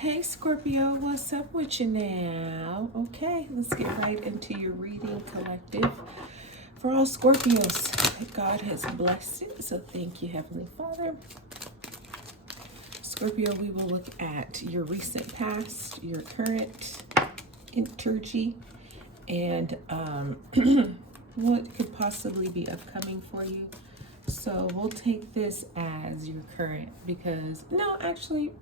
Hey Scorpio, what's up with you now? Okay, let's get right into your reading collective. For all Scorpios, God has blessed it, so thank you, Heavenly Father. Scorpio, we will look at your recent past, your current liturgy, and what could possibly be upcoming for you. So we'll take this as your current because, no, actually,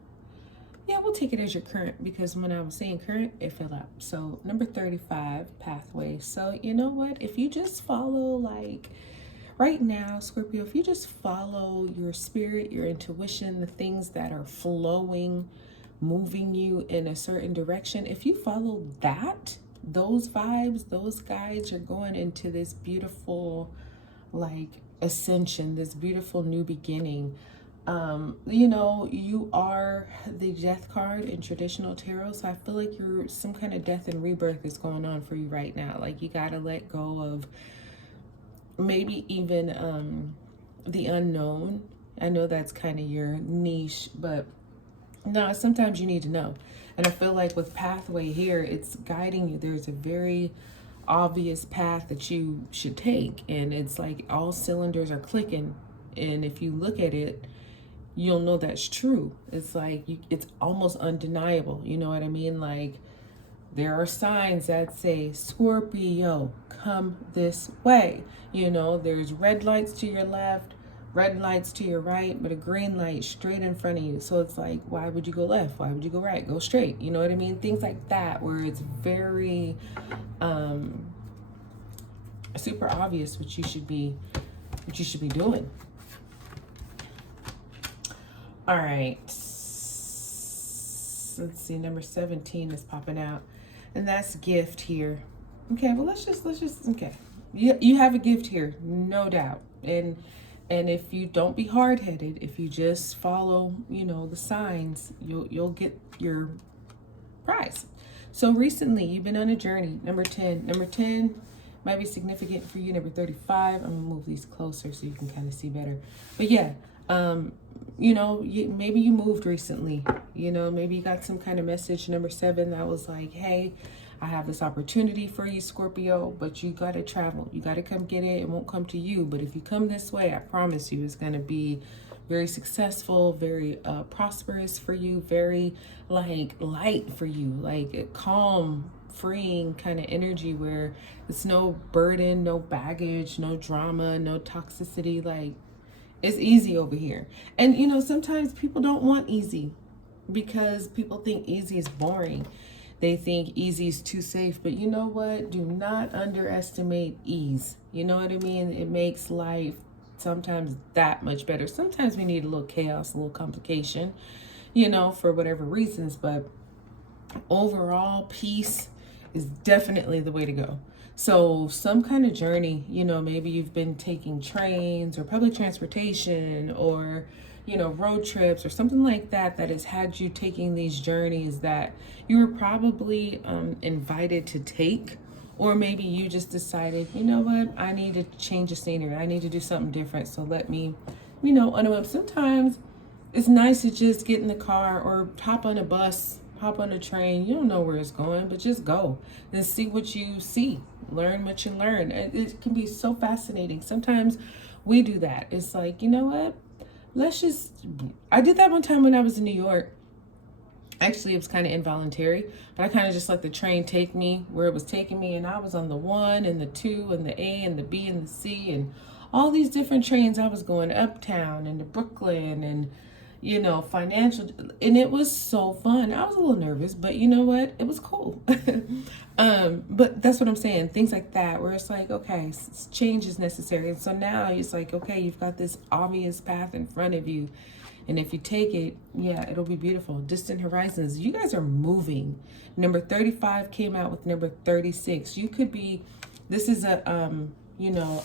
yeah, we'll take it as your current because when I was saying current, it fell out. So number 35, pathway. So you know what? If you just follow, like right now, Scorpio, if you just follow your spirit, your intuition, the things that are flowing, moving you in a certain direction, if you follow that, those vibes, those guides, you're going into this beautiful, like, ascension, this beautiful new beginning. You know, you are the death card in traditional tarot, so I feel like you're some kind of death and rebirth is going on for you right now. Like you got to let go of maybe even the unknown. I know that's kind of your niche, but no, sometimes you need to know. And I feel like with pathway here, it's guiding you. There's a very obvious path that you should take, and it's like all cylinders are clicking. And if you look at it, you'll know that's true. It's like it's almost undeniable. You know what I mean? Like there are signs that say, Scorpio, come this way. You know, there's red lights to your left, red lights to your right, but a green light straight in front of you. So it's like, why would you go left? Why would you go right? Go straight. You know what I mean? Things like that, where it's very super obvious what you should be doing. All right, let's see, number 17 is popping out, and that's gift here. Okay, well, let's just, okay. You have a gift here, no doubt. And if you don't be hard-headed, if you just follow, you know, the signs, you'll get your prize. So recently, you've been on a journey, number 10. Number 10 might be significant for you, number 35. I'm gonna move these closer so you can kind of see better. But yeah, you know, maybe you moved recently, you know, maybe you got some kind of message, number 7, that was like, hey, I have this opportunity for you, Scorpio, but you got to travel. You got to come get it. It won't come to you. But if you come this way, I promise you it's going to be very successful, very prosperous for you, very like light for you, like a calm, freeing kind of energy where it's no burden, no baggage, no drama, no toxicity. Like, it's easy over here. And, you know, sometimes people don't want easy because people think easy is boring. They think easy is too safe. But you know what? Do not underestimate ease. You know what I mean? It makes life sometimes that much better. Sometimes we need a little chaos, a little complication, you know, for whatever reasons. But overall, peace is definitely the way to go. So some kind of journey, you know, maybe you've been taking trains or public transportation or, you know, road trips or something like that that has had you taking these journeys that you were probably invited to take. Or maybe you just decided, you know what, I need to change the scenery. I need to do something different. So let me, you know, unweb. Sometimes it's nice to just get in the car or hop on a bus, hop on a train. You don't know where it's going, but just go and see what you see. Learn what you learn. It can be so fascinating. Sometimes we do that. It's like, you know what? I did that one time when I was in New York. Actually, it was kind of involuntary, but I kind of just let the train take me where it was taking me. And I was on the 1 and the 2 and the A and the B and the C and all these different trains. I was going uptown and to Brooklyn and, you know, financial, and it was so fun. I was a little nervous, but you know what? It was cool. But that's what I'm saying. Things like that, where it's like, okay, change is necessary. And so now it's like, okay, you've got this obvious path in front of you. And if you take it, yeah, it'll be beautiful. Distant horizons. You guys are moving. Number 35 came out with number 36. You could be, this is a, you know,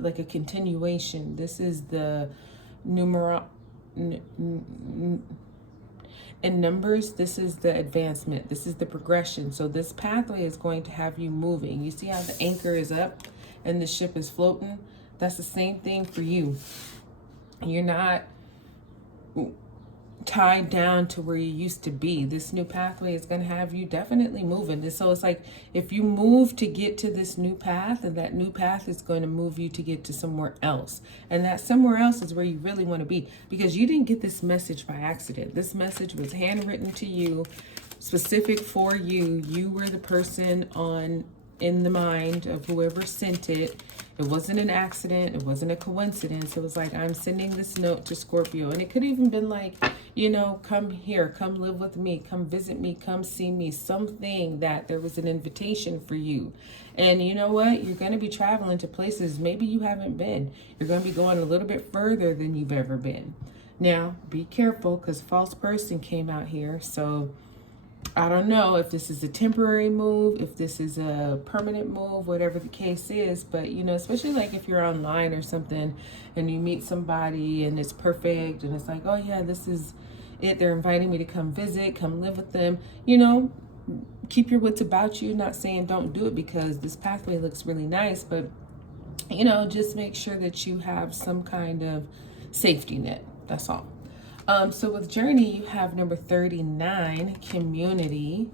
like a continuation. This is the numero, in numbers, this is the advancement, this is the progression. So this pathway is going to have you moving. You see how the anchor is up and the ship is floating? That's the same thing for you. You're not tied down to where you used to be. This new pathway is going to have you definitely moving. And so it's like if you move to get to this new path, and that new path is going to move you to get to somewhere else. And that somewhere else is where you really want to be, because you didn't get this message by accident. This message was handwritten to you, specific for you. You were the person in the mind of whoever sent it. It wasn't an accident. It wasn't a coincidence. It was like, I'm sending this note to Scorpio. And it could even been like, you know, come here, come live with me, come visit me, come see me. Something that there was an invitation for you. And you know what? You're going to be traveling to places maybe you haven't been. You're going to be going a little bit further than you've ever been. Now, be careful, because false person came out here. So I don't know if this is a temporary move, if this is a permanent move, whatever the case is. But, you know, especially like if you're online or something and you meet somebody and it's perfect and it's like, oh yeah, this is it. They're inviting me to come visit, come live with them. You know, keep your wits about you. Not saying don't do it, because this pathway looks really nice, but, you know, just make sure that you have some kind of safety net. That's all. So with Journey, you have number 39, community.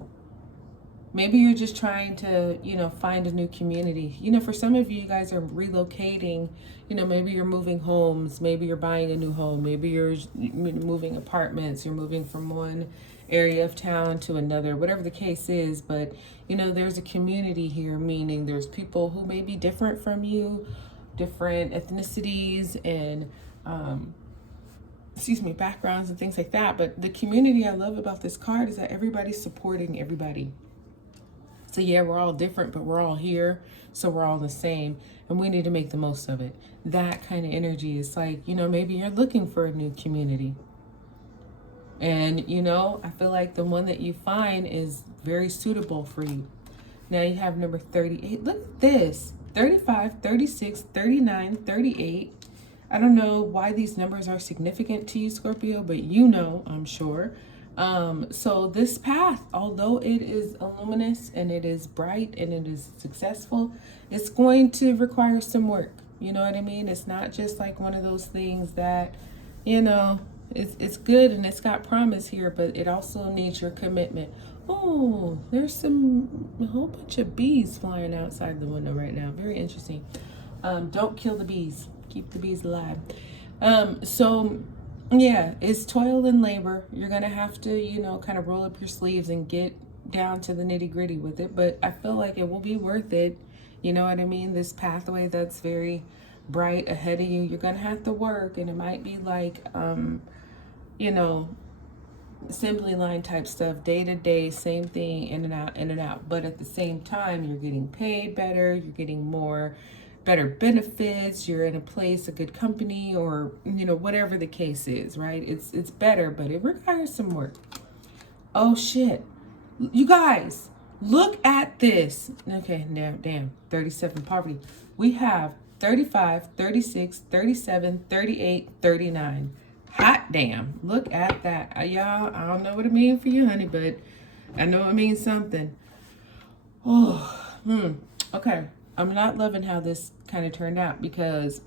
Maybe you're just trying to, you know, find a new community. You know, for some of you, you guys are relocating. You know, maybe you're moving homes. Maybe you're buying a new home. Maybe you're moving apartments. You're moving from one area of town to another, whatever the case is. But, you know, there's a community here, meaning there's people who may be different from you, different ethnicities and, backgrounds and things like that. But the community I love about this card is that everybody's supporting everybody. So yeah, we're all different, but we're all here. So we're all the same, and we need to make the most of it. That kind of energy is like, you know, maybe you're looking for a new community. And, you know, I feel like the one that you find is very suitable for you. Now you have number 38. Look at this. 35, 36, 39, 38. I don't know why these numbers are significant to you, Scorpio, but you know, I'm sure. So this path, although it is luminous and it is bright and it is successful, it's going to require some work. You know what I mean? It's not just like one of those things that, you know, it's good and it's got promise here, but it also needs your commitment. Oh, there's a whole bunch of bees flying outside the window right now. Very interesting. Don't kill the bees. Keep the bees alive. So yeah, it's toil and labor. You're going to have to, you know, kind of roll up your sleeves and get down to the nitty gritty with it. But I feel like it will be worth it. You know what I mean? This pathway that's very bright ahead of you, you're going to have to work. And it might be like, you know, assembly line type stuff, day to day, same thing, in and out, in and out. But at the same time, you're getting paid better. You're getting better benefits, you're in a place, a good company, or, you know, whatever the case is, right? It's better, but it requires some work. Oh shit. You guys, look at this. Okay, now damn, 37 poverty. We have 35, 36, 37, 38, 39. Hot damn. Look at that. Y'all, I don't know what it means for you, honey, but I know it means something. Oh, okay. I'm not loving how this kind of turned out, because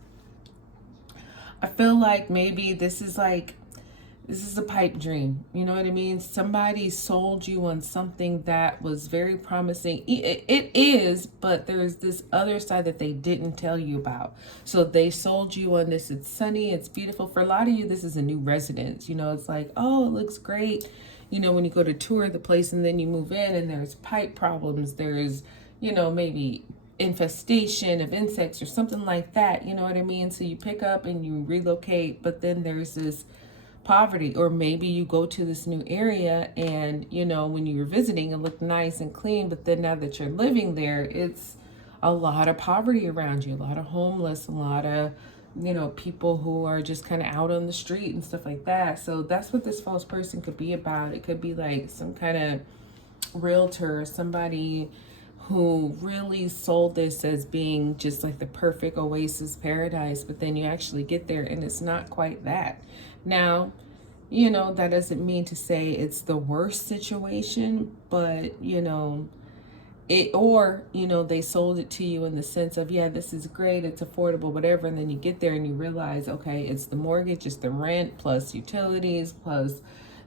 I feel like maybe this is a pipe dream. You know what I mean? Somebody sold you on something that was very promising. It is, but there's this other side that they didn't tell you about. So they sold you on this. It's sunny. It's beautiful. For a lot of you, this is a new residence. You know, it's like, oh, it looks great. You know, when you go to tour the place and then you move in and there's pipe problems, there's, you know, maybe infestation of insects or something like that, you know what I mean? So you pick up and you relocate, but then there's this poverty. Or maybe you go to this new area and, you know, when you were visiting, it looked nice and clean, but then now that you're living there, it's a lot of poverty around you, a lot of homeless, a lot of, you know, people who are just kind of out on the street and stuff like that. So that's what this false person could be about. It could be like some kind of realtor, somebody who really sold this as being just like the perfect oasis paradise, but then you actually get there and it's not quite that. Now, you know, that doesn't mean to say it's the worst situation, but, you know, or you know, they sold it to you in the sense of, yeah, this is great, it's affordable, whatever, and then you get there and you realize, okay, it's the mortgage, it's the rent plus utilities plus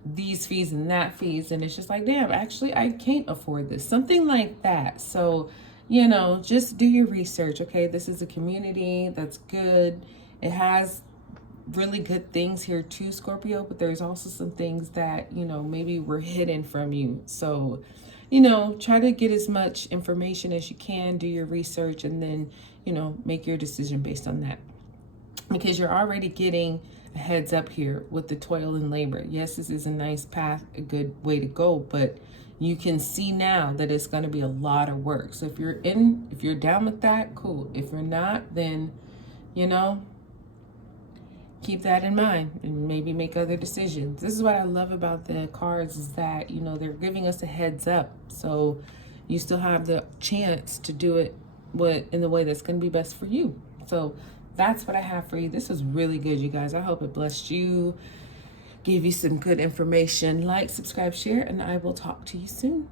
these fees and that fees, and it's just like, damn, actually I can't afford this, something like that. So you know, just do your research. Okay, this is a community that's good, it has really good things here too, Scorpio, but there's also some things that, you know, maybe were hidden from you. So, you know, try to get as much information as you can, do your research, and then, you know, make your decision based on that. Because you're already getting a heads up here with the toil and labor. Yes, this is a nice path, a good way to go, but you can see now that it's going to be a lot of work. So if you're down with that, cool. If you're not, then, you know, keep that in mind and maybe make other decisions. This is what I love about the cards, is that, you know, they're giving us a heads up. So you still have the chance to do it in the way that's going to be best for you. So that's what I have for you. This was really good, you guys. I hope it blessed you, gave you some good information. Like, subscribe, share, and I will talk to you soon.